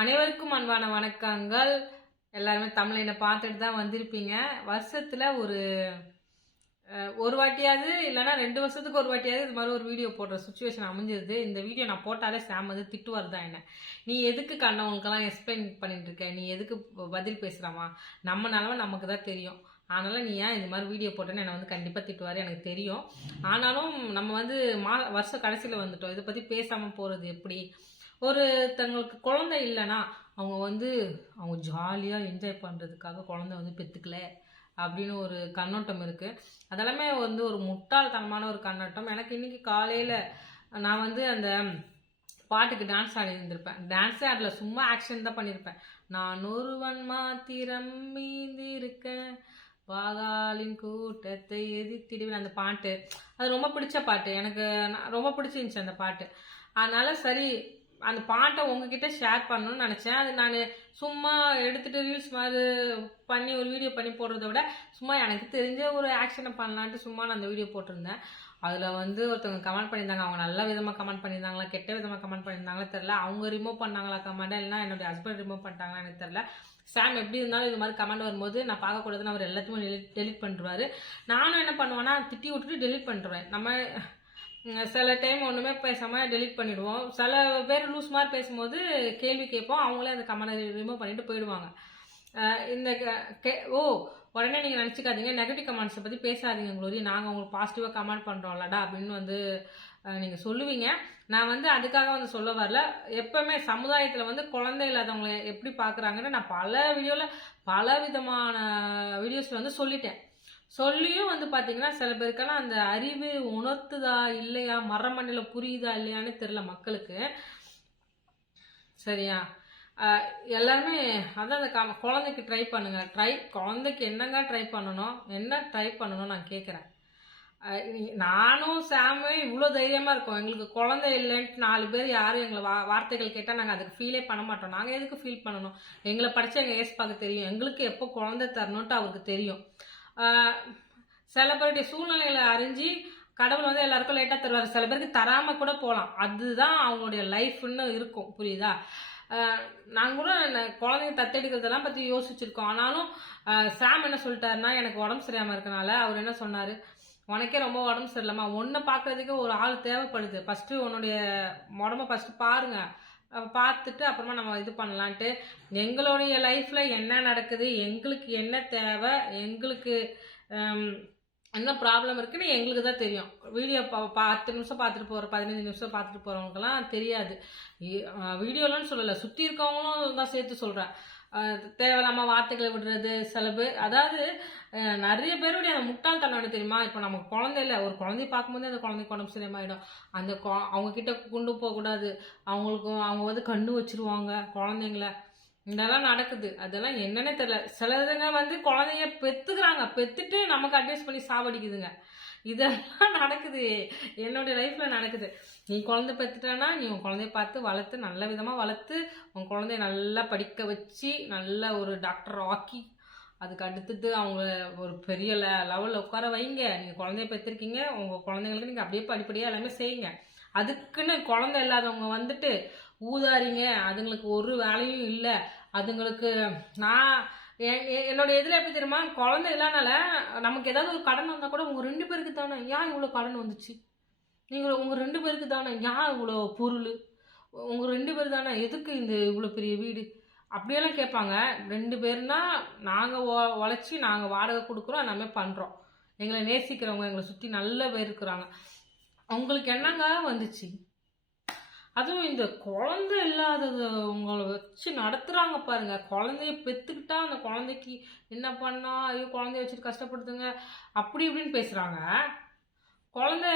அனைவருக்கும் அன்பான வணக்கங்கள். எல்லாருமே தமிழை என்னை பார்த்துட்டு தான் வந்திருப்பீங்க. வருஷத்தில் ஒரு ஒரு வாட்டியாவது இல்லைன்னா ரெண்டு வருஷத்துக்கு ஒரு வாட்டியாவது இது மாதிரி ஒரு வீடியோ போடுற சுச்சுவேஷன் அமைஞ்சிருது. இந்த வீடியோ நான் போட்டாலே சாம் வந்து திட்டு தான் என்ன. நீ எதுக்கு கண்ணவங்களுக்கெல்லாம் எக்ஸ்பிளைன் பண்ணிட்டு இருக்க? நீ எதுக்கு பதில் பேசுகிறாமா நம்ம நிலமை நமக்கு தான் தெரியும். அதனால் நீ ஏன் இந்த மாதிரி வீடியோ போட்டேன்னு என்னை வந்து கண்டிப்பாக திட்டுவார் எனக்கு தெரியும். ஆனாலும் நம்ம வந்து மா வருஷ கடைசியில் வந்துட்டோம். இதை பற்றி பேசாமல் போகிறது எப்படி? ஒரு தங்களுக்கு குழந்தை இல்லைன்னா அவங்க வந்து அவங்க ஜாலியாக என்ஜாய் பண்ணுறதுக்காக குழந்தை வந்து பெற்றுக்கல அப்படின்னு ஒரு கண்ணோட்டம் இருக்குது அதெல்லாமே வந்து ஒரு முட்டாள்தனமான ஒரு கண்ணோட்டம். எனக்கு இன்னைக்கு காலையில் நான் வந்து அந்த பாட்டுக்கு டான்ஸ் ஆடி இருந்திருப்பேன். டான்ஸே ஆடல சும்மா ஆக்ஷன் தான் பண்ணியிருப்பேன் நான் ஒருவன் மாத்திரம் மீந்திருக்கேன். வாகாலின் கூட்டத்தை எதிர்த்திடுவேன். அந்த பாட்டு அது ரொம்ப பிடிச்ச பாட்டு. எனக்கு நான் ரொம்ப பிடிச்சிருந்துச்சு அந்த பாட்டு. அதனால சரி அந்த பாட்டை உங்ககிட்ட ஷேர் பண்ணணும்னு நினச்சேன். அது நான் சும்மா எடுத்துகிட்டு ரீல்ஸ் மாதிரி பண்ணி ஒரு வீடியோ பண்ணி போடுறத விட சும்மா எனக்கு தெரிஞ்ச ஒரு ஆக்ஷனை பண்ணலான்ட்டு சும்மா நான் அந்த வீடியோ போட்டிருந்தேன். அதில் வந்து ஒருத்தவங்க கமெண்ட் பண்ணியிருந்தாங்க. அவங்க நல்ல விதமாக கமெண்ட் பண்ணியிருந்தாங்களா கெட்ட விதமாக கமெண்ட் பண்ணியிருந்தாங்களா தெரில அவங்க ரிமூவ் பண்ணாங்களா கமெண்ட் இல்லைன்னா என்னுடைய ஹஸ்பண்ட் ரிமூவ் பண்ணிட்டாங்களா எனக்கு தெரில சாம் எப்படி இருந்தாலும் இது மாதிரி கமெண்ட் வரும்போது நான் பார்க்கக்கூடாதுன்னு அவர் எல்லாத்தையுமே டெலிட் டெலிட் நானும் என்ன பண்ணுவேன்னா திட்டி விட்டுட்டு டெலிட் பண்ணிடுவேன். நம்ம சில டைம் ஒன்றுமே பேசாமல் டெலிட் பண்ணிவிடுவோம் சில பேர் லூஸ் மாதிரி பேசும்போது கேள்வி கேட்போம். அவங்களே அந்த கமெண்ட் ரிமூவ் பண்ணிட்டு போயிடுவாங்க. இந்த க- கே- ஓ உடனே நீங்கள் நினச்சிக்காதீங்க. நெகட்டிவ் கமெண்ட்ஸை பற்றி பேசாதீங்க க்ளோரி. நாங்கள் உங்களுக்கு பாசிட்டிவாக கமெண்ட் பண்ணுறோம்லடா அப்படின்னு வந்து நீங்கள் சொல்லுவீங்க. நான் வந்து அதுக்காக வந்து சொல்ல வரல. எப்பவுமே சமுதாயத்தில் வந்து குழந்தை இல்லாதவங்களை எப்படி பார்க்குறாங்கன்னு நான் பல வீடியோவில் பல விதமான வீடியோஸில் வந்து சொல்லிட்டேன். சொல்லியும் வந்து பார்த்தீங்கன்னா சில பேருக்கெல்லாம் அந்த அறிவு உணர்த்துதா இல்லையா மரமண்ணில் புரியுதா இல்லையான்னு தெரில மக்களுக்கு. சரியா? எல்லாருமே அதான் அந்த க- குழந்தைக்கு ட்ரை பண்ணுங்க. ட்ரை குழந்தைக்கு என்னங்க ட்ரை பண்ணணும்? என்ன ட்ரை பண்ணணும் நான் கேட்குறேன் நானும் சாமே இவ்வளோ தைரியமாக இருக்கோம். எங்களுக்கு குழந்தை இல்லைன்ட்டு நாலு பேர் யாரும் எங்களை வா வார்த்தைகள் கேட்டால் நாங்கள் அதுக்கு ஃபீலே பண்ண மாட்டோம். நாங்கள் எதுக்கு ஃபீல் பண்ணணும்? எங்களை படித்த எங்கள் ஏஸ்பாக்கு தெரியும். எங்களுக்கு எப்போ குழந்தை தரணுன்ட்டு அவருக்கு தெரியும். சில பேருடைய சூழ்நிலைகளை அறிஞ்சு கடவுள் வந்து எல்லாருக்கும் லேட்டாக தருவார். சில பேருக்கு தராமல் கூட போகலாம் அதுதான் அவங்களுடைய லைஃப்னு இருக்கும். புரியுதா? நாங்கள் கூட குழந்தைங்க தத்தெடுக்கிறதெல்லாம் பற்றி யோசிச்சிருக்கோம். ஆனாலும் சாம் என்ன சொல்லிட்டாருன்னா எனக்கு உடம்பு சரியாமல் இருக்கனால அவர் என்ன சொன்னார்? உனக்கே ரொம்ப உடம்பு சரியில்லாமா ஒன்றை பார்க்கறதுக்கு ஒரு ஆள் தேவைப்படுது. ஃபஸ்ட்டு உன்னுடைய உடம்ப ஃபஸ்ட்டு பாருங்கள் பார்த்துட்டு அப்புறமா நம்ம இது பண்ணலான்ட்டு. எங்களுடைய லைஃப்பில் என்ன நடக்குது எங்களுக்கு என்ன தேவை எங்களுக்கு என்ன ப்ராப்ளம் இருக்குன்னு எங்களுக்கு தான் தெரியும். வீடியோ பா பத்து நிமிஷம் பார்த்துட்டு போகிற பதினஞ்சு நிமிஷம் பார்த்துட்டு போகிறவங்களுக்குலாம் தெரியாது. வீடியோலன்னு சொல்லலை சுற்றி இருக்கவங்களும் தான் சேர்த்து சொல்கிறேன் தேவையில்லாம வார்த்தைகளை விடுறது செலவு. அதாவது நிறைய பேருடைய அந்த முட்டாள்தனம் தெரியுமா? இப்போ நம்ம குழந்தை இல்லை ஒரு குழந்தைய பார்க்கும்போது அந்த குழந்தைக்கு உடம்பு சரியாயிடும் அந்த அவங்க கிட்ட கொண்டு போகக்கூடாது அவங்களுக்கும் அவங்க வந்து கண்ணு வச்சிருவாங்க குழந்தைங்கள. இதெல்லாம் நடக்குது. அதெல்லாம் என்னன்னே தெரியல. சிலதுங்க வந்து குழந்தைங்க பெத்துக்கிறாங்க. பெத்துட்டு நமக்கு அட்வைஸ் பண்ணி சாவடிக்குதுங்க. இதெல்லாம் நடக்குது. என்னுடைய லைஃப்ல நடக்குது. நீ குழந்தை பெற்றுட்டானா நீ உன் குழந்தைய பார்த்து வளர்த்து நல்ல விதமாக வளர்த்து உன் குழந்தைய நல்லா படிக்க வச்சு நல்ல ஒரு டாக்டர் ஆக்கி அதுக்கு அடுத்தது அவங்க ஒரு பெரிய லெவலில் உட்கார வைங்க. நீங்கள் குழந்தைய பெற்றிருக்கீங்க. உங்கள் குழந்தைங்களுக்கு நீங்கள் அப்படியே படிப்படியாக எல்லாமே செய்யுங்க. அதுக்குன்னு குழந்தை இல்லாதவங்க வந்துட்டு ஊதாரிங்க. அதுங்களுக்கு ஒரு வேலையும் இல்லை. அதுங்களுக்கு நான் என்னோட இதில் எப்படி தெரியுமா? குழந்தை இல்லைனால நமக்கு ஏதாவது ஒரு கடன் வந்தால் கூட உங்கள் ரெண்டு பேருக்கு தானே. ஏன் இவ்வளோ கடன் வந்துச்சு? நீங்கள் உங்கள் ரெண்டு பேருக்கு தானே. ஏன் இவ்வளோ பொருள்? உங்கள் ரெண்டு பேர் தானே. எதுக்கு இந்த இவ்வளோ பெரிய வீடு? அப்படியெல்லாம் கேட்பாங்க. ரெண்டு பேர்னா நாங்கள் உழைச்சி நாங்கள் வாடகை கொடுக்குறோம். எல்லாமே பண்ணுறோம் எங்களை நேசிக்கிறவங்க எங்களை சுற்றி நல்ல பேர் இருக்கிறாங்க. அவங்களுக்கு என்னங்க வந்துச்சு? அதுவும் இந்த குழந்தை இல்லாதது உங்களை வச்சு நடத்துகிறாங்க பாருங்க. குழந்தைய பெற்றுக்கிட்டா அந்த குழந்தைக்கு என்ன பண்ணா ஐயோ குழந்தைய வச்சுட்டு கஷ்டப்படுத்துங்க. அப்படி இப்படின்னு பேசுகிறாங்க குழந்தை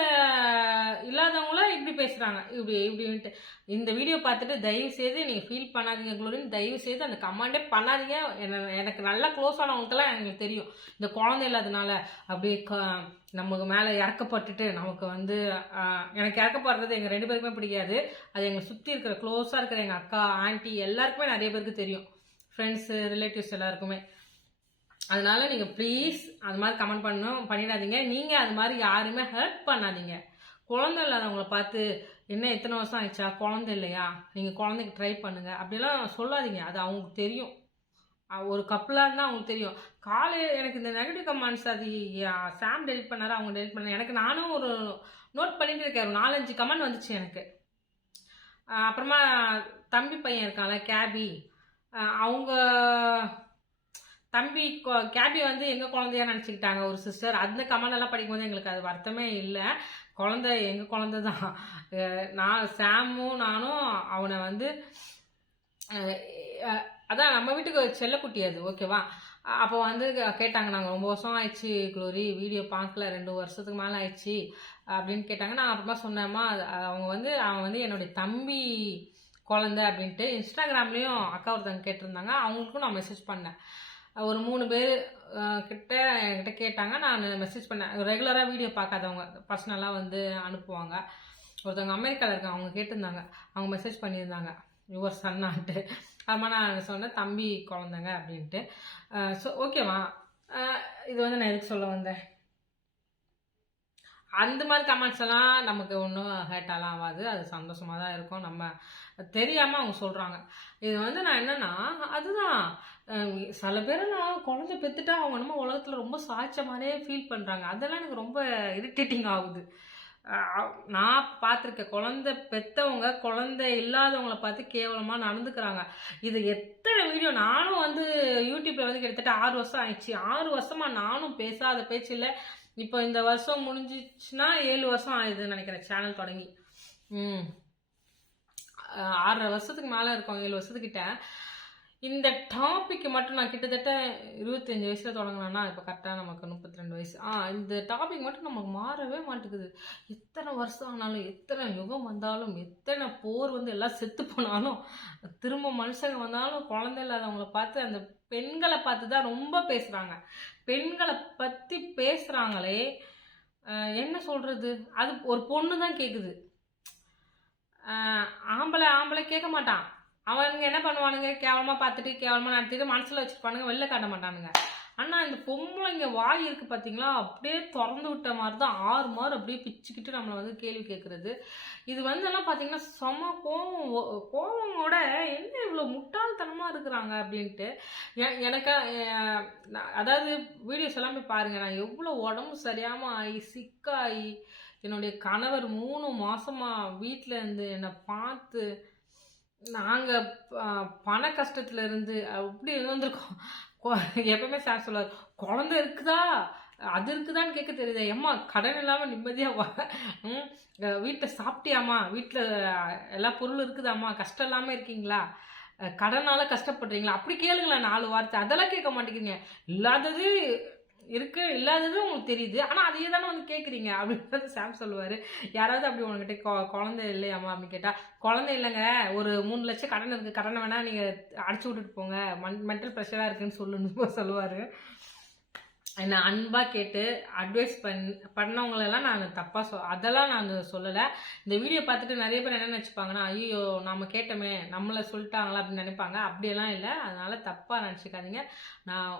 இல்லாதவங்களாம் இப்படி பேசுகிறாங்க இப்படி இப்படின்ட்டு. இந்த வீடியோ பார்த்துட்டு தயவு செய்து நீங்கள் ஃபீல் பண்ணாதீங்க குளோரின்னு தயவு செய்து அந்த கமாண்டே பண்ணாதீங்க. என்ன எனக்கு நல்லா க்ளோஸ் ஆனவங்களுக்கெல்லாம் எனக்கு தெரியும். இந்த குழந்தை இல்லாதனால அப்படியே க நமக்கு மேலே இறக்கப்பட்டுட்டு நமக்கு வந்து எனக்கு இறக்கப்படுறது எங்கள் ரெண்டு பேருக்குமே பிடிக்காது. அது எங்களை சுற்றி இருக்கிற க்ளோஸாக இருக்கிற எங்கள் அக்கா ஆண்டி எல்லாருக்குமே நிறைய பேருக்கு தெரியும். ஃப்ரெண்ட்ஸு ரிலேட்டிவ்ஸ் எல்லாருக்குமே. அதனால நீங்கள் ப்ளீஸ் அது மாதிரி கமெண்ட் பண்ணணும் பண்ணிடாதீங்க. நீங்கள் அது மாதிரி யாருமே ஹர்ட் பண்ணாதீங்க. குழந்தை இல்லாதவங்களை பார்த்து என்ன எத்தனை வருஷம் ஆயிடுச்சா? குழந்தை இல்லையா? நீங்கள் குழந்தைக்கு ட்ரை பண்ணுங்க. அப்படிலாம் சொல்லாதீங்க. அது அவங்களுக்கு தெரியும். ஒரு கப்பலாக இருந்தால் அவங்களுக்கு தெரியும். காலை எனக்கு இந்த நெகட்டிவ் கமெண்ட்ஸ் அது சாம் டெலிட் பண்ணார்? அவங்க டெலிட் பண்ண எனக்கு நானும் ஒரு நோட் பண்ணிட்டு இருக்கேன். ஒரு நாலஞ்சு கமெண்ட் வந்துச்சு எனக்கு. அப்புறமா தம்பி பையன் இருக்கான்ல கேபி அவங்க தம்பி கேபி வந்து எங்க குழந்தையா நினச்சிக்கிட்டாங்க ஒரு சிஸ்டர் அந்த கமெண்ட் எல்லாம் படிக்கும்போது எங்களுக்கு அது வருத்தமே இல்லை. குழந்தை எங்க குழந்தை தான் நான் சாமும் நானும் அவனை வந்து அதான் நம்ம வீட்டுக்கு செல்லக்குட்டி அது ஓகேவா அப்போ வந்து கேட்டாங்க நாங்கள் ரொம்ப வருஷம் ஆயிடுச்சு குளோரி. வீடியோ பார்க்கல ரெண்டு வருஷத்துக்கு மேலே ஆயிடுச்சு அப்படின்னு கேட்டாங்க. நான் அப்புறமா சொன்னேம்மா அது- அவங்க வந்து அவன் வந்து என்னுடைய தம்பி குழந்தை அப்படின்ட்டு இன்ஸ்டாகிராம்லேயும் அக்கா ஒருத்தவங்க கேட்டிருந்தாங்க. அவங்களுக்கும் நான் மெசேஜ் பண்ணேன். ஒரு மூணு பேர் கிட்ட என்கிட்ட கேட்டாங்க. நான் மெசேஜ் பண்ணேன் ரெகுலராக வீடியோ பார்க்காதவங்க பர்சனலாக வந்து அனுப்புவாங்க. ஒருத்தவங்க அமெரிக்காவில் இருக்காங்க அவங்க கேட்டிருந்தாங்க. அவங்க மெசேஜ் பண்ணியிருந்தாங்க. யுவர் சன்னான்ட்டு அதுமாதிரி நான் சொன்னேன் தம்பி குழந்தைங்க அப்படின்ட்டு. ஸோ ஓகேவா இது வந்து நான் எதுக்கு சொல்ல வந்தேன்? அந்த மாதிரி கமெண்ட்ஸ் எல்லாம் நமக்கு ஒன்றும் ஹேட்டாலாம் ஆகாது. அது சந்தோஷமாக தான் இருக்கும். நம்ம தெரியாமல் அவங்க சொல்கிறாங்க இது வந்து நான் என்னென்னா அதுதான். சில பேர் நான் குழந்தை பெற்றுட்டா அவங்க நம்ம உலகத்தில் ரொம்ப சாய்ச்ச மாதிரியே ஃபீல் பண்ணுறாங்க அதெல்லாம் எனக்கு ரொம்ப இரிட்டேட்டிங் ஆகுது. நான் பார்த்துருக்கேன் குழந்தை பெற்றவங்க குழந்தை இல்லாதவங்கள பார்த்து கேவலமாக நடந்துக்கிறாங்க. இது எத்தனை வீடியோ நானும் வந்து யூடியூப்பில் வந்து கிட்டத்தட்ட ஆறு வருஷம் ஆயிடுச்சு. ஆறு வருஷமாக நானும் பேசாத பேச்சு இல்லை. இப்போ இந்த வருஷம் முடிஞ்சிச்சுன்னா ஏழு வருஷம் ஆயிடுதுன்னு நினைக்கிறேன் சேனல் தொடங்கி. ம். ஆறரை வருஷத்துக்கு மேலே இருக்கும் ஏழு வருஷத்துக்கிட்ட. இந்த டாபிக் மட்டும் நான் கிட்டத்தட்ட இருபத்தஞ்சி வயசில் தொடங்கினேன்னா இப்போ கரெக்டாக நமக்கு முப்பத்தி ரெண்டு வயசு. ஆ இந்த டாபிக் மட்டும் நமக்கு மாறவே மாட்டேங்குது. எத்தனை வருஷம் ஆனாலும் எத்தனை யுகம் வந்தாலும் எத்தனை போர் வந்து எல்லாம் செத்து போனாலும் திரும்ப மனுஷங்க வந்தாலும் குழந்தை இல்லாதவங்கள பார்த்து அந்த பெண்களை பார்த்து தான் ரொம்ப பேசுகிறாங்க பெண்களை பற்றி பேசுகிறாங்களே என்ன சொல்கிறது அது ஒரு பொண்ணு தான் கேட்குது ஆம்பளை ஆம்பளை கேட்க மாட்டான். அவங்க என்ன பண்ணுவானுங்க? கேவலமாக பார்த்துட்டு கேவலமாக நடத்திட்டு மனசில் வச்சுருப்பானுங்க வெளில காட்ட மாட்டானுங்க. ஆனால் இந்த பொம்பளைங்க வாய் இருக்குது பார்த்தீங்களா அப்படியே திறந்து விட்ட மாதிரி தான் ஆறு மாதிரி அப்படியே பிச்சுக்கிட்டு நம்மளை வந்து கேள்வி கேட்குறது இது வந்து எல்லாம் பார்த்தீங்கன்னா செம கோவம் ஒ- கோவமோட என்ன இவ்வளோ முட்டாள்தனமாக இருக்கிறாங்க அப்படின்ட்டு. எனக்கு நான் அதாவது வீடியோஸ் எல்லாமே பாருங்கள் நான் எவ்வளோ உடம்பு சரியாமல் ஆகி சிக்காகி என்னுடைய கணவர் மூணு மாசமா வீட்டில் இருந்து என்னை பார்த்து நாங்கள் பண கஷ்டத்துல இருந்து அப்படி இருந்திருக்கோம் எப்பவுமே சார் சொல்லுவார் குழந்தை இருக்குதா? அது இருக்குதான்னு கேட்க தெரியுது. ஏம்மா கடன் இல்லாமல் நிம்மதியாக வா ம் வீட்டில் சாப்பிட்டியாம்மா? வீட்டில் எல்லா பொருளும் இருக்குதாம்மா? கஷ்டம் இல்லாமல் இருக்கீங்களா? கடனால் கஷ்டப்படுறீங்களா? அப்படி கேளுங்களேன் நாலு வார்த்தை. அதெல்லாம் கேட்க மாட்டேங்கிறீங்க. இல்லாதது இருக்கு இல்லாதது உங்களுக்கு தெரியுது. ஆனால் அதையே தானே வந்து கேட்குறீங்க அப்படின்னு வந்து சாம் சொல்லுவார். யாராவது அப்படி உங்ககிட்ட கொ- குழந்தை இல்லையாம்மா அப்படின்னு கேட்டால் குழந்தை இல்லைங்க ஒரு மூணு லட்சம் கடன் இருக்குது கடனை வேணால் நீங்கள் அடிச்சு விட்டுட்டு போங்க. மன் மென்டல் ப்ரெஷராக இருக்குன்னு சொல்லுன்னு சொல்லுவார். என்னை அன்பாக கேட்டு அட்வைஸ் பண் பண்ணவங்களெல்லாம் நான் தப்பாக சொ அதெல்லாம் நான் சொல்லலை. இந்த வீடியோ பார்த்துட்டு நிறைய பேர் என்ன நினச்சிப்பாங்கன்னா ஐயோ நம்ம கேட்டோமே நம்மளை சொல்லிட்டாங்களா? அப்படின்னு நினைப்பாங்க. அப்படியெல்லாம் இல்லை. அதனால் தப்பாக நினச்சிக்காதீங்க. நான்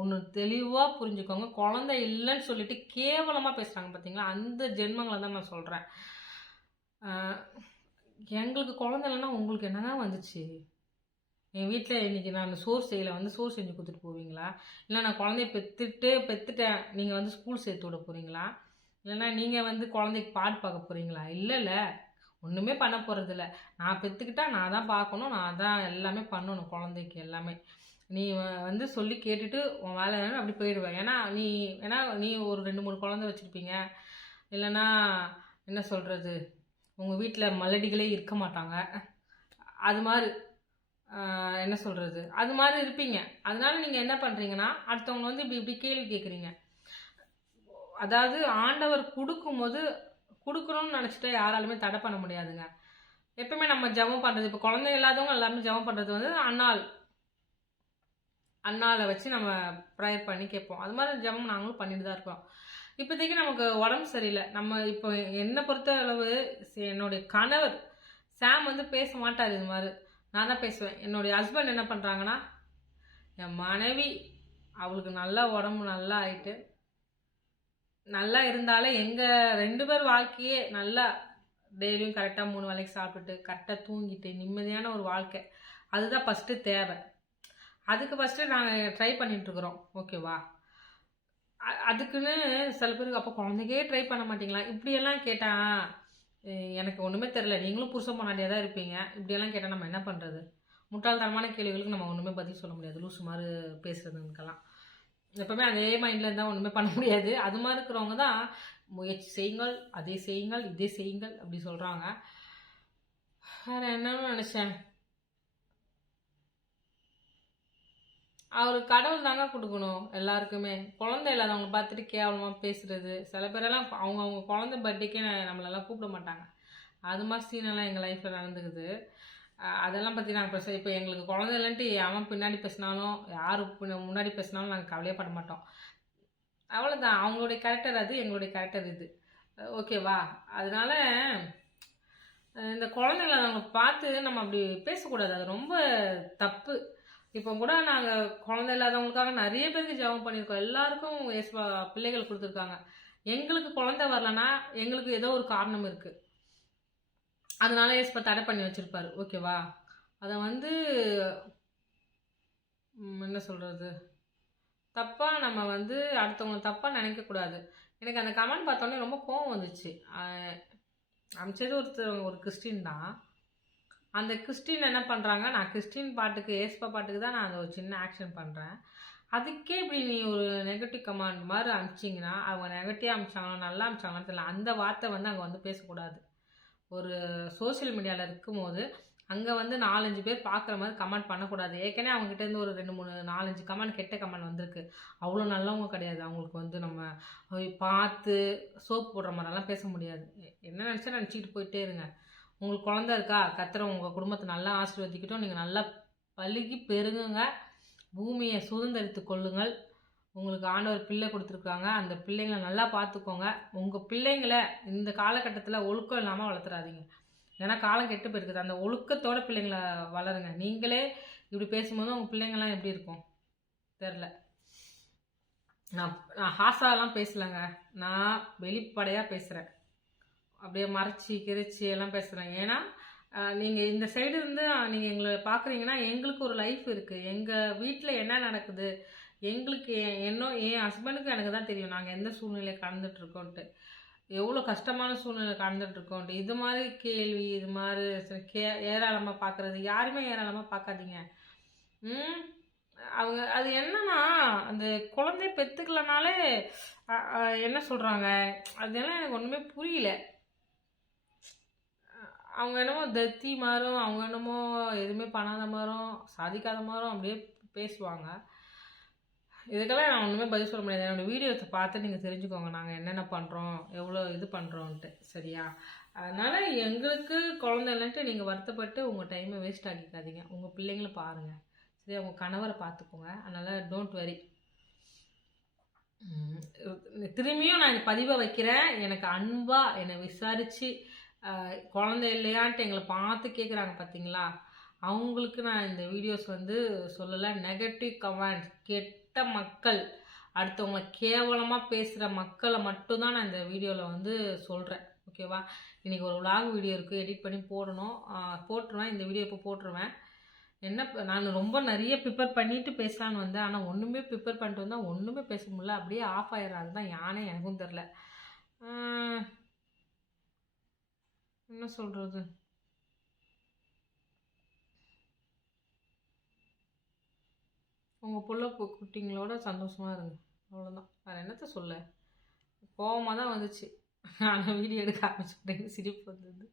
ஒன்று தெளிவாக புரிஞ்சுக்கோங்க. குழந்தை இல்லைன்னு சொல்லிட்டு கேவலமாக பேசுகிறாங்க பார்த்தீங்களா அந்த ஜென்மங்களை தான் நான் சொல்கிறேன் எங்களுக்கு குழந்தை இல்லைன்னா உங்களுக்கு என்னங்க வந்துச்சு? என் வீட்டில் இன்றைக்கி நான் சோறு செய்யலை. வந்து சோறு செஞ்சு கொடுத்துட்டு போவீங்களா? இல்லை நான் குழந்தைய பெற்றுட்டு பெற்றுட்டேன் நீங்கள் வந்து ஸ்கூல் சேர்த்து விட போகிறீங்களா இல்லைன்னா நீங்கள் வந்து குழந்தைக்கு பாட்டு பார்க்க போகிறீங்களா இல்லை இல்லை. ஒன்றுமே பண்ண போகிறதில்ல நான் பெற்றுக்கிட்டா நான் தான் பார்க்கணும். நான் தான் எல்லாமே பண்ணணும். குழந்தைக்கு எல்லாமே. நீ வந்து சொல்லி கேட்டுட்டு உன் வேலை என்னன்னு அப்படி போயிடுவேன் ஏன்னா நீ ஏன்னா நீ ஒரு ரெண்டு மூணு குழந்தை வச்சுருப்பீங்க. இல்லைன்னா என்ன சொல்கிறது உங்கள் வீட்டில் மலடிகளே இருக்க மாட்டாங்க. அது மாதிரி என்ன சொல்கிறது அது மாதிரி இருப்பீங்க. அதனால நீங்கள் என்ன பண்ணுறீங்கன்னா அடுத்தவங்க வந்து இப்படி இப்படி கேள்வி கேட்குறீங்க அதாவது ஆண்டவர் கொடுக்கும்போது கொடுக்கணும்னு நினச்சிட்டு யாராலுமே தடை பண்ண முடியாதுங்க. எப்பவுமே நம்ம ஜபம் பண்ணுறது இப்போ குழந்தை இல்லாதவங்க எல்லாமே ஜபம் பண்ணுறது வந்து அண்ணாள் அண்ணாவை வச்சு நம்ம ப்ரேயர் பண்ணி கேட்போம். அது மாதிரி ஜபம் நாங்களும் பண்ணிட்டு தான் இருக்கோம் இப்போதைக்கு நமக்கு உடம்பு சரியில்லை. நம்ம இப்போ என்னை பொறுத்த அளவு என்னுடைய கணவர் சாம் வந்து பேச மாட்டார் இது மாதிரி. நான் தான் பேசுவேன். என்னுடைய ஹஸ்பண்ட் என்ன பண்ணுறாங்கன்னா என் மனைவி அவளுக்கு நல்லா உடம்பு நல்லா ஆயிட்டு நல்லா இருந்தாலே எங்கள் ரெண்டு பேர் வாழ்க்கையே நல்லா டெய்லியும் கரெக்டாக மூணு வேளைக்கு சாப்பிட்டுட்டு கரெக்டாக தூங்கிட்டு நிம்மதியான ஒரு வாழ்க்கை. அதுதான் ஃபஸ்ட்டு தேவை. அதுக்கு ஃபஸ்ட்டு நாங்கள் ட்ரை பண்ணிகிட்ருக்குறோம் ஓகேவா அதுக்குன்னு சில பேருக்கு அப்போ குழந்தைக்கே ட்ரை பண்ண மாட்டிங்களா? இப்படியெல்லாம் கேட்டால் எனக்கு ஒன்றுமே தெரில நீங்களும் புருஷன் பொண்டாட்டியாக தான் இருப்பீங்க. இப்படியெல்லாம் கேட்டால் நம்ம என்ன பண்ணுறது முட்டாள்தனமான கேள்விகளுக்கு நம்ம ஒன்றுமே பதில் சொல்ல முடியாது. லூசு மாதிரி பேசுறதுக்கெல்லாம் எப்பவுமே அதே மைண்டில் இருந்தால் ஒன்றுமே பண்ண முடியாது. அது மாதிரி இருக்கிறவங்க தான் முயற்சி செய்யுங்கள் அதே செய்யுங்கள் இதே செய்யுங்கள் அப்படி சொல்கிறாங்க வேறு என்னன்னு நினச்சேன். அவருக்கு கடவுள் தாங்க கொடுக்கணும் எல்லாருக்குமே. குழந்தை இல்லாதவங்களை பார்த்துட்டு கேவலமாக பேசுறது. சில பேரெல்லாம் அவங்க அவங்க குழந்தை பர்த்டேக்கே நம்மளெல்லாம் கூப்பிட மாட்டாங்க. அது மாதிரி சீனெல்லாம் எங்கள் லைஃப்பில் நடந்துக்குது. அதெல்லாம் பற்றி நாங்கள் பேச இப்போ எங்களுக்கு குழந்தை இல்லைன்ட்டு அவன் பின்னாடி பேசினாலும் யார் பின்ன- முன்னாடி பேசினாலும் நாங்கள் கவலையே பட மாட்டோம். அவ்வளோதான் அவங்களுடைய கேரக்டர் அது எங்களுடைய கேரக்டர் இது. ஓகேவா அதனால இந்த குழந்தை நம்ம பார்த்து நம்ம அப்படி பேசக்கூடாது. அது ரொம்ப தப்பு. இப்போ கூட நாங்கள் குழந்தை இல்லாதவங்களுக்காக நிறைய பேருக்கு ஜெபம் பண்ணியிருக்கோம். எல்லாருக்கும் ஏசுவா பிள்ளைகள் கொடுத்துருக்காங்க. எங்களுக்கு குழந்தை வரலன்னா எங்களுக்கு ஏதோ ஒரு காரணம் இருக்குது அதனால ஏஸ்பா தடை பண்ணி வச்சுருப்பார். ஓகேவா அதை வந்து என்ன சொல்கிறது தப்பாக நம்ம வந்து அடுத்தவங்க தப்பாக நினைக்கக்கூடாது எனக்கு அந்த கமெண்ட் பார்த்தோன்னே ரொம்ப கோவம் வந்துச்சு. அமைச்சது ஒருத்தர் ஒரு கிறிஸ்டின் தான். அந்த கிறிஸ்டின் என்ன பண்ணுறாங்க நான் கிறிஸ்டின் பாட்டுக்கு ஏஸ்பா பாட்டுக்கு தான் நான் அந்த ஒரு சின்ன ஆக்ஷன் பண்ணுறேன் அதுக்கே இப்படி நீ ஒரு நெகட்டிவ் கமாண்ட் மாதிரி அனுப்பிச்சிங்கன்னா அவங்க நெகட்டிவாக அமிச்சாங்களோ நல்லா அமிச்சாங்களான்னு தெரியல. அந்த வார்த்தை வந்து அங்கே வந்து பேசக்கூடாது. ஒரு சோஷியல் மீடியாவில் இருக்கும்போது அங்கே வந்து நாலஞ்சு பேர் பார்க்குற மாதிரி கமெண்ட் பண்ணக்கூடாது. ஏற்கனவே அவங்ககிட்டேருந்து ஒரு ரெண்டு மூணு நாலஞ்சு கமெண்ட் கெட்ட கமெண்ட் வந்திருக்கு. அவ்வளோ நல்லவங்க கிடையாது. அவங்களுக்கு வந்து நம்ம போய் பார்த்து சோப் போடுற மாதிரிலாம் பேச முடியாது. என்ன நினச்சா நினச்சிக்கிட்டு போயிட்டே இருங்க. உங்களுக்கு குழந்த இருக்கா? கத்துற உங்கள் குடும்பத்தை நல்லா ஆசீர்வதிக்கட்டும். நீங்கள் நல்லா பழுகி பெருகுங்க. பூமியை சுதந்திரித்து கொள்ளுங்கள். உங்களுக்கு ஆண்டவர் பிள்ளை கொடுத்துருக்காங்க. அந்த பிள்ளைங்களை நல்லா பார்த்துக்கோங்க. உங்கள் பிள்ளைங்களை இந்த காலகட்டத்தில் ஒழுக்கம் இல்லாமல் வளர்த்துறாதீங்க. ஏன்னா காலம் கெட்டு போயிருக்குது. அந்த ஒழுக்கத்தோட பிள்ளைங்களை வளருங்க. நீங்களே இப்படி பேசும்போது உங்கள் பிள்ளைங்கள்லாம் எப்படி இருக்கும்? தெரில நான் நான் ஹாசாலாம் பேசலைங்க. நான் வெளிப்படையாக பேசுகிறேன் அப்படியே மறைச்சி கிரிச்சி எல்லாம் பேசுகிறாங்க ஏன்னா நீங்கள் இந்த சைடு இருந்து நீங்கள் எங்களை பார்க்குறீங்கன்னா எங்களுக்கு ஒரு லைஃப் இருக்குது எங்கள் வீட்டில் என்ன நடக்குது? எங்களுக்கு என்னோ என் ஹஸ்பண்டுக்கு எனக்கு தான் தெரியும். நாங்கள் எந்த சூழ்நிலை கடந்துட்டுருக்கோன்ட்டு எவ்வளோ கஷ்டமான சூழ்நிலை கடந்துட்டுருக்கோன்ட்டு இது மாதிரி கேள்வி இது மாதிரி கே ஏராளமாக பார்க்குறது யாருமே ஏராளமாக பார்க்காதீங்க அவங்க அது என்னன்னா அந்த குழந்தைய பெற்றுக்கலனாலே என்ன சொல்கிறாங்க அதெல்லாம் எனக்கு ஒன்றுமே புரியல. அவங்க என்னமோ தத்தி மாறும் அவங்க என்னமோ எதுவுமே பண்ணாத மாறும் சாதிக்காத மாறும் அப்படியே பேசுவாங்க. இதுக்கெல்லாம் நான் ஒன்றுமே பதில் சொல்ல முடியாது. என்னோட வீடியோஸை பார்த்து நீங்கள் தெரிஞ்சுக்கோங்க. நாங்கள் என்னென்ன பண்ணுறோம் எவ்வளோ இது பண்ணுறோன்ட்டு சரியா? அதனால் எங்களுக்கு குழந்தை இல்லைன்ட்டு நீங்கள் வருத்தப்பட்டு உங்கள் டைமை வேஸ்ட் ஆக்கிக்காதீங்க. உங்கள் பிள்ளைங்களை பாருங்கள் சரியா? உங்கள் கணவரை பார்த்துக்கோங்க. அதனால் டோன்ட் வரி திரும்பியும் நான் இந்த பதிவை வைக்கிறேன். எனக்கு அன்பாக என்னை விசாரித்து குழந்தை இல்லையான்ட்டு எங்களை பார்த்து கேட்குறாங்க பார்த்தீங்களா அவங்களுக்கு நான் இந்த வீடியோஸ் வந்து சொல்லலை. நெகட்டிவ் கமெண்ட்ஸ் கெட்ட மக்கள். அடுத்தவங்களை கேவலமாக பேசுகிற மக்களை மட்டும்தான் நான் இந்த வீடியோவில் வந்து சொல்கிறேன் ஓகேவா இன்றைக்கி ஒரு விலாக் வீடியோ இருக்குது எடிட் பண்ணி போடணும். போட்டுருவேன். இந்த வீடியோ இப்போ போட்டுருவேன். என்ன நான் ரொம்ப நிறைய ப்ரிப்பேர் பண்ணிட்டு பேசலான்னு வந்தேன். ஆனால் ஒன்றுமே ப்ரிப்பேர் பண்ணிட்டு வந்தால் ஒன்றுமே பேச முடியல. அப்படியே ஆஃப் ஆயிடுறாங்க. தான் யானே எனக்கும் தெரில என்ன சொல்கிறது உங்கள் புள்ள குட்டிங்களோட சந்தோஷமாக இருங்க. அவ்வளோதான் வேறு என்னத்த சொல்ல? கோவமாக தான் வந்துச்சு. ஆனால் வீடியோ எடுக்க ஆரம்பிச்சுட்டேன். சிரிப்பு வந்தது.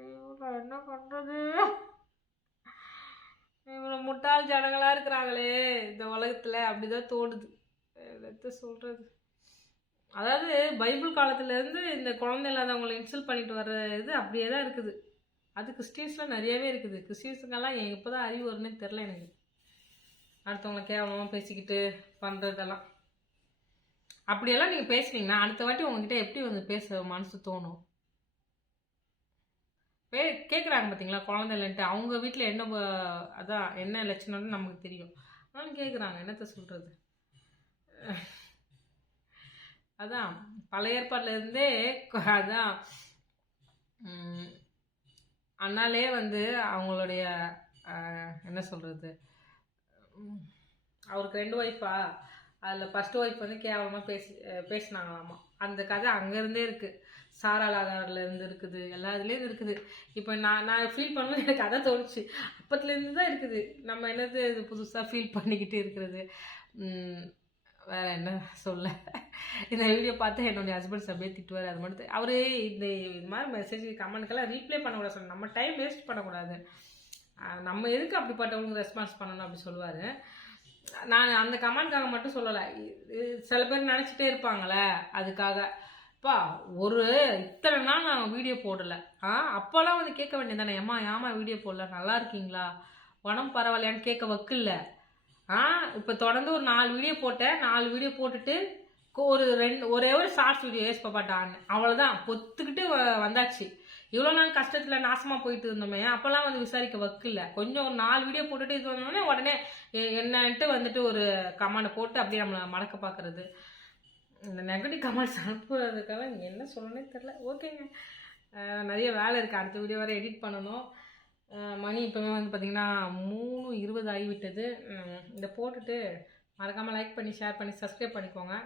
ஐயோ நான் என்ன பண்ணுறது இவ்வளோ முட்டாள் ஜனங்களாக இருக்கிறாங்களே இந்த உலகத்தில். அப்படிதான் தோணுது. என்னத்த சொல்கிறது அதாவது பைபிள் காலத்துலேருந்து இந்த குழந்தை இல்லாதவங்களை இன்சல்ட் பண்ணிட்டு வர்ற இது அப்படியே தான் இருக்குது. அது கிறிஸ்டின்ஸில் நிறையவே இருக்குது. கிறிஸ்டியன்ஸுங்கெல்லாம் எப்போ தான் அறிவு வரும்னே தெரில எனக்கு. அடுத்தவங்களை கேவலமாக பேசிக்கிட்டு பண்ணுறதெல்லாம் அப்படியெல்லாம் நீங்கள் பேசுனீங்கன்னா அடுத்த வாட்டி உங்ககிட்ட எப்படி வந்து பேச மனசு தோணும். பே கேட்குறாங்க பார்த்தீங்களா குழந்தை இல்லைன்ட்டு அவங்க வீட்டில் என்ன அதான் என்ன லட்சணம்னு நமக்கு தெரியும். ஆனாலும் கேட்குறாங்க என்னத்த சொல்கிறது அதான் பழைய ஏற்பாடுலேருந்தே அதான் அண்ணாலே வந்து அவங்களுடைய என்ன சொல்கிறது அவருக்கு ரெண்டு ஒய்ஃபா அதில் ஃபஸ்ட்டு ஒய்ஃப் வந்து கேவலமாக பேசி பேசினாங்களாமா. அந்த கதை அங்கேருந்தே இருக்குது சாராளாகாரில் இருந்து இருக்குது எல்லா இதுலேயும் இருக்குது. இப்போ நான் நான் ஃபீல் பண்ணணும் எனக்கு கதை தோணுச்சு. அப்பத்துலேருந்து தான் இருக்குது. நம்ம என்னது இது புதுசாக ஃபீல் பண்ணிக்கிட்டு இருக்கிறது. வேற என்ன சொல்ல? இந்த வீடியோ பார்த்து என்னுடைய ஹஸ்பண்ட் சபையை திட்டுவார். அது மட்டும் அவர் இந்த இது மாதிரி மெசேஜ் கமெண்ட்க்கெல்லாம் ரீப்ளே பண்ணக்கூடாது சொல்ல. நம்ம டைம் வேஸ்ட் பண்ணக்கூடாது. நம்ம எதுக்கு அப்படிப்பட்டவங்களுக்கு ரெஸ்பான்ஸ் பண்ணணும் அப்படி சொல்லுவார். நான் அந்த கமெண்ட்காக மட்டும் சொல்லலை. சில பேர் நினச்சிட்டே இருப்பாங்களே அதுக்காக. அப்பா ஒரு இத்தனை நாள் நான் வீடியோ போடலை. ஆ அப்போல்லாம் வந்து கேட்க வேண்டியதானே ஏம்மா ஏமா வீடியோ போடல? நல்லா இருக்கீங்களா? உடம்பு பரவாயில்லையான்னு கேட்க வக்கில்லை. ஆ இப்போ தொடர்ந்து ஒரு நாலு வீடியோ போட்டேன். நாலு வீடியோ போட்டுட்டு ஒரு ரெண்டு ஒரே ஒரு ஷார்ட்ஸ் வீடியோ ஏஸ் பாட்டான்னு அவ்வளோதான் பொத்துக்கிட்டு வந்தாச்சு. இவ்வளோ நாள் கஷ்டத்தில் நாசமாக போயிட்டு இருந்தோமே அப்போல்லாம் வந்து விசாரிக்க வக்கில்ல. கொஞ்சம் ஒரு நாலு வீடியோ போட்டுட்டு இது வந்தோடனே உடனே என்னன்ட்டு வந்துட்டு ஒரு கமெண்ட் போட்டு அப்படியே நம்மளை மடக்க பார்க்குறது இந்த நெகட்டிவ் கமெண்ட்ஸ் அனுப்புறதுக்காக என்ன சொல்லணும்னே தெரில ஓகேங்க நிறைய வேலை இருக்குது அடுத்த வீடியோ வரை எடிட் பண்ணணும். மணி இப்போவே வந்து பார்த்திங்கன்னா மூணு இருபது ஆகிவிட்டது. இதை போட்டுட்டு மறக்காமல் லைக் பண்ணி ஷேர் பண்ணி சப்ஸ்கிரைப் பண்ணிக்கோங்க.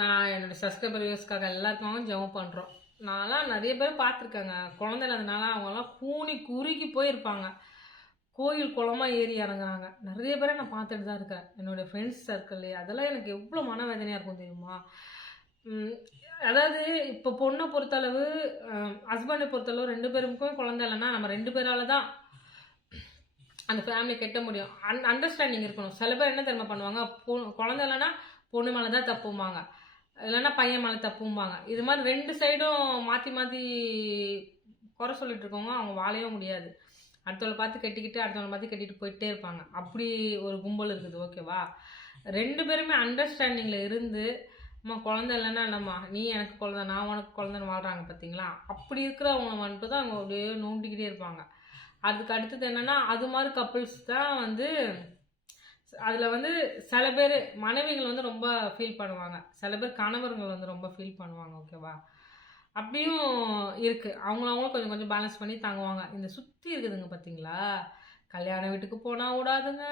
நான் என்னோடய சப்ஸ்கிரைபர்ஸ்க்காக எல்லாருக்காகவும் ஜெபம் பண்ணுறோம் நான்லாம் நிறைய பேர் பார்த்துருக்கேங்க. குழந்தை இல்லாதனால அவங்கெல்லாம் கூனி குறுகி போயிருப்பாங்க. கோயில் குளமாக ஏறி இறங்குறாங்க. நிறைய பேரை நான் பார்த்துட்டு தான் இருக்கேன். என்னோடய ஃப்ரெண்ட்ஸ் சர்க்கிள்லே அதெல்லாம் எனக்கு எவ்வளோ மனவேதனையாக இருக்கும் தெரியுமா? அதாவது இப்போ பொண்ணை பொறுத்தளவு ஹஸ்பண்டை பொறுத்தளவு ரெண்டு பேருக்கும் குழந்தை இல்லைன்னா நம்ம ரெண்டு பேரால தான் அந்த ஃபேமிலி கெட்ட முடியும். அன் அண்டர்ஸ்டாண்டிங் இருக்கணும். சில பேர் என்ன தெரியுமா பண்ணுவாங்க? பொண்ணு குழந்தை இல்லைன்னா பொண்ணு மேலே தான் தப்பும்பாங்க. இல்லைன்னா பையன் மேலே தப்பும்பாங்க. இது மாதிரி ரெண்டு சைடும் மாற்றி மாற்றி குறை சொல்லிட்டு இருக்கவங்க அவங்க வாழவே முடியாது. அடுத்தவளை பார்த்து கட்டிக்கிட்டு அடுத்தவளை பார்த்து கட்டிட்டு போயிட்டே இருப்பாங்க. அப்படி ஒரு கும்பல் இருக்குது. ஓகேவா ரெண்டு பேருமே அண்டர்ஸ்டாண்டிங்கில் இருந்து அம்மா குழந்தை இல்லைன்னா என்னம்மா நீ எனக்கு குழந்த நான் உனக்கு குழந்தைன்னு வாழ்கிறாங்க பார்த்தீங்களா அப்படி இருக்கிறவங்க வந்துட்டு தான் அவங்க அப்படியே நோண்டிக்கிட்டே இருப்பாங்க. அதுக்கு அடுத்தது என்னென்னா அது மாதிரி கப்புள்ஸ் தான் வந்து அதில் வந்து சில பேர் மனைவிகள் வந்து ரொம்ப ஃபீல் பண்ணுவாங்க. சில பேர் கணவர்கள் வந்து ரொம்ப ஃபீல் பண்ணுவாங்க ஓகேவா அப்படியும் இருக்குது அவங்களவங்களும் கொஞ்சம் கொஞ்சம் பேலன்ஸ் பண்ணி தாங்குவாங்க. இந்த சுற்றி இருக்குதுங்க பார்த்தீங்களா கல்யாண வீட்டுக்கு போனால் விடாதுங்க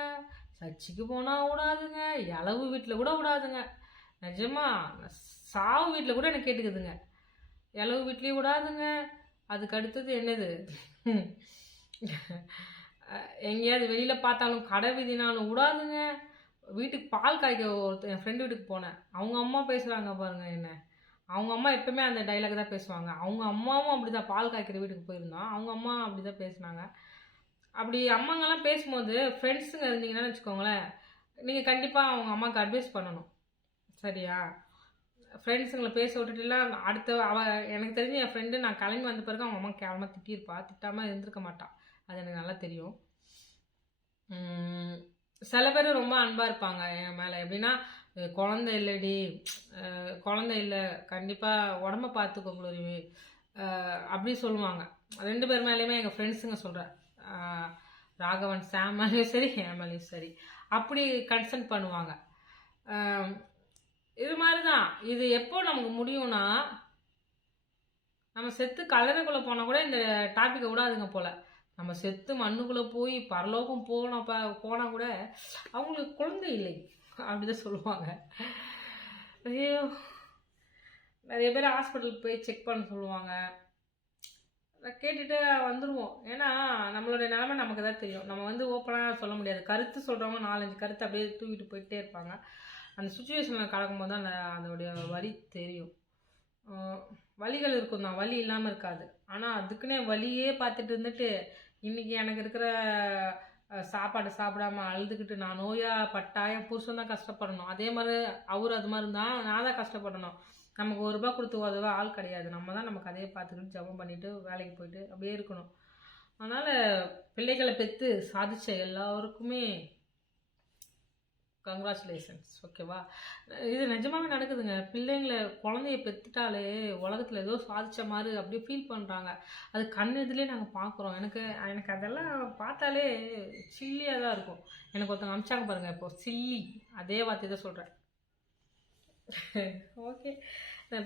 சர்ச்சுக்கு போனால் விடாதுங்க இளவு வீட்டில் கூட விடாதுங்க. நிஜமா சாவு வீட்டில் கூட எனக்கு கேட்டுக்குதுங்க. இளவு வீட்லேயும் விடாதுங்க. அதுக்கு அடுத்தது என்னது? எங்கேயாவது வெளியில் பார்த்தாலும் கடை விதினாலும் விடாதுங்க. வீட்டுக்கு பால் காய்க்க ஒருத்தர் என் ஃப்ரெண்டு வீட்டுக்கு போனேன். அவங்க அம்மா பேசுகிறாங்க பாருங்கள் என்ன. அவங்க அம்மா எப்பவுமே அந்த டைலாக் தான் பேசுவாங்க. அவங்க அம்மாவும் அப்படி தான் பால் காய்க்கிற வீட்டுக்கு போயிருந்தோம். அவங்க அம்மா அப்படி தான் பேசுனாங்க. அப்படி அம்மாங்கெல்லாம் பேசும்போது ஃப்ரெண்ட்ஸுங்க இருந்தீங்கன்னா வச்சுக்கோங்களேன் நீங்கள் கண்டிப்பாக அவங்க அம்மாவுக்கு அட்வைஸ் பண்ணணும். சரியா? ஃப்ரெண்ட்ஸுங்களை பேச விட்டுட்டுலாம் அடுத்த அவ எனக்கு தெரிஞ்சு என் ஃப்ரெண்டு நான் கிளம்பி வந்த பிறகு அவங்க அம்மா கேவலமாக திட்டியிருப்பா. திட்டாமல் இருந்திருக்க மாட்டான் அது எனக்கு நல்லா தெரியும். சில பேர் ரொம்ப அன்பாக இருப்பாங்க என் மேலே. எப்படின்னா குழந்த குழந்தை இல்லடி குழந்தை இல்லை கண்டிப்பாக உடம்ப பார்த்துக்கோ குளோரி அப்படி சொல்லுவாங்க. ரெண்டு பேர் மேலேயுமே எங்கள் ஃப்ரெண்ட்ஸுங்க சொல்கிறேன் ராகவன் சாம் மேலேயும் சரி என் சரி. அப்படி கன்சல்ட் பண்ணுவாங்க. இது மாதிரி தான் இது எப்போ நமக்கு முடியும்னா நம்ம செத்து கல்லறைக்குள்ளே போனால் கூட இந்த டாப்பிக்கை விடாதுங்க போல். நம்ம செத்து மண்ணுக்குள்ளே போய் பரலோகம் போன ப போனால் கூட அவங்களுக்கு குழந்தை இல்லை. அப்படிதான் சொல்லுவாங்க. ஐயோ. நிறைய பேர் ஹாஸ்பிட்டலுக்கு போய் செக் பண்ண சொல்லுவாங்க. அதை கேட்டுட்டு வந்துடுவோம் ஏன்னா நம்மளுடைய நிலைமை நமக்கு தான் தெரியும். நம்ம வந்து ஓப்பனாக சொல்ல முடியாது. கருத்து சொல்கிறவங்க நாலஞ்சு கருத்து அப்படியே தூக்கிட்டு போயிட்டே இருப்பாங்க. அந்த சுச்சுவேஷனில் கலக்கும்போது தான் அந்த அதோடைய வலி தெரியும். வலிகள் இருக்கும் தான். வலி இல்லாமல் இருக்காது. ஆனால் அதுக்குன்னே வலியே பார்த்துட்டு இருந்துட்டு இன்றைக்கி எனக்கு இருக்கிற சாப்பாடு சாப்பிடாம அழுதுகிட்டு நான் நோயாக பட்டாயம் புருஷன் தான் கஷ்டப்படணும். அதே மாதிரி அவர் அது மாதிரி இருந்தால் நான் தான் கஷ்டப்படணும். நமக்கு ஒரு ரூபா கொடுத்து உதவ ஆள் கிடையாது. நம்ம தான் நம்ம கதையை பார்த்துக்கிட்டு ஜெபம் பண்ணிவிட்டு வேலைக்கு போயிட்டு அப்படியே இருக்கணும். அதனால் பிள்ளைகளை பெற்று சாதித்த எல்லாருக்குமே கங்க்ராச்சுலேஷன்ஸ் ஓகேவா இது நிஜமாவே நடக்குதுங்க. பிள்ளைங்களை குழந்தைய பெற்றுட்டாலே உலகத்தில் ஏதோ சாதிச்ச மாதிரி அப்படியே ஃபீல் பண்ணுறாங்க அது கண் இதுலேயே நாங்கள் பார்க்குறோம் எனக்கு எனக்கு அதெல்லாம் பார்த்தாலே சில்லியாக தான் இருக்கும். எனக்கு ஒருத்தவங்க அமிச்சாங்க பாருங்கள் இப்போ. சில்லி. அதே வார்த்தை தான் சொல்கிறேன் ஓகே